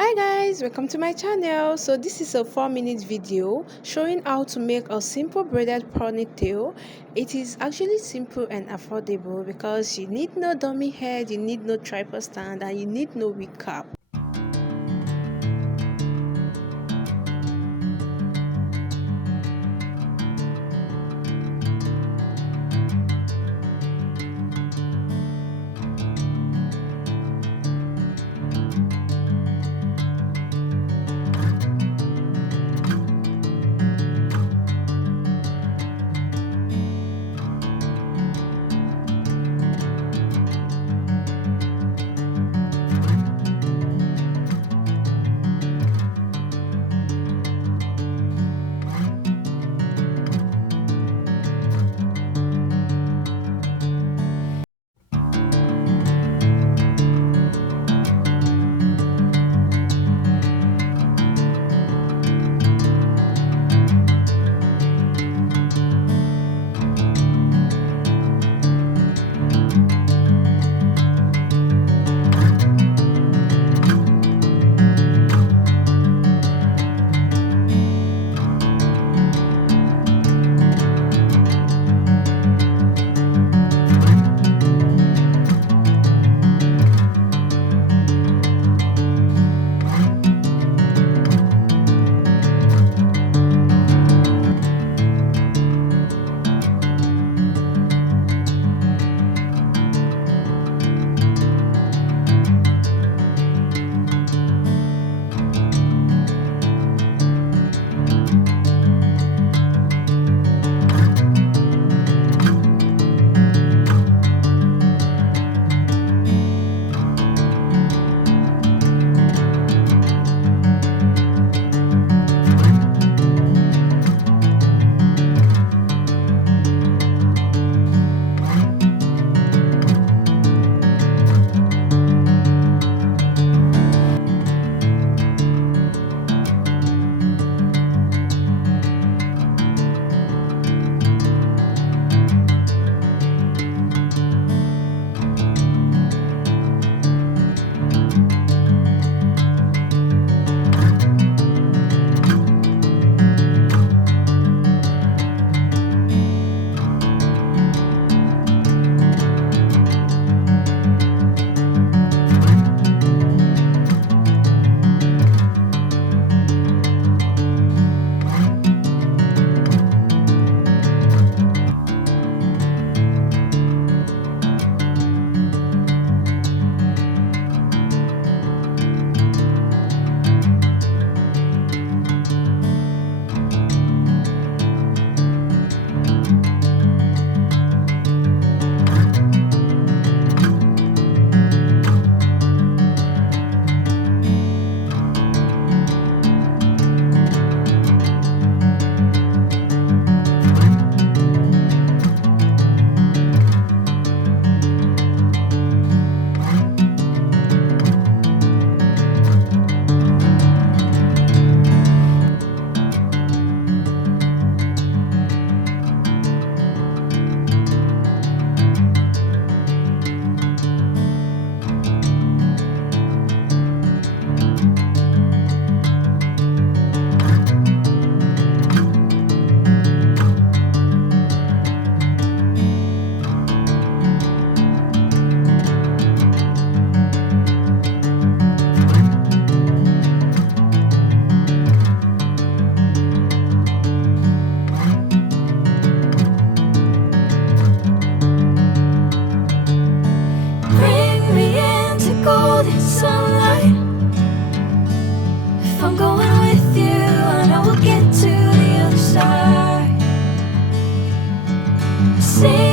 Hi guys, welcome to my channel. So this is a 4-minute video showing how to make a simple braided ponytail. It is actually simple and affordable because you need no dummy head, you need no tripod stand, and you need no wig cap. Bring me into golden sunlight. If I'm going with you, I know we'll get to the other side. See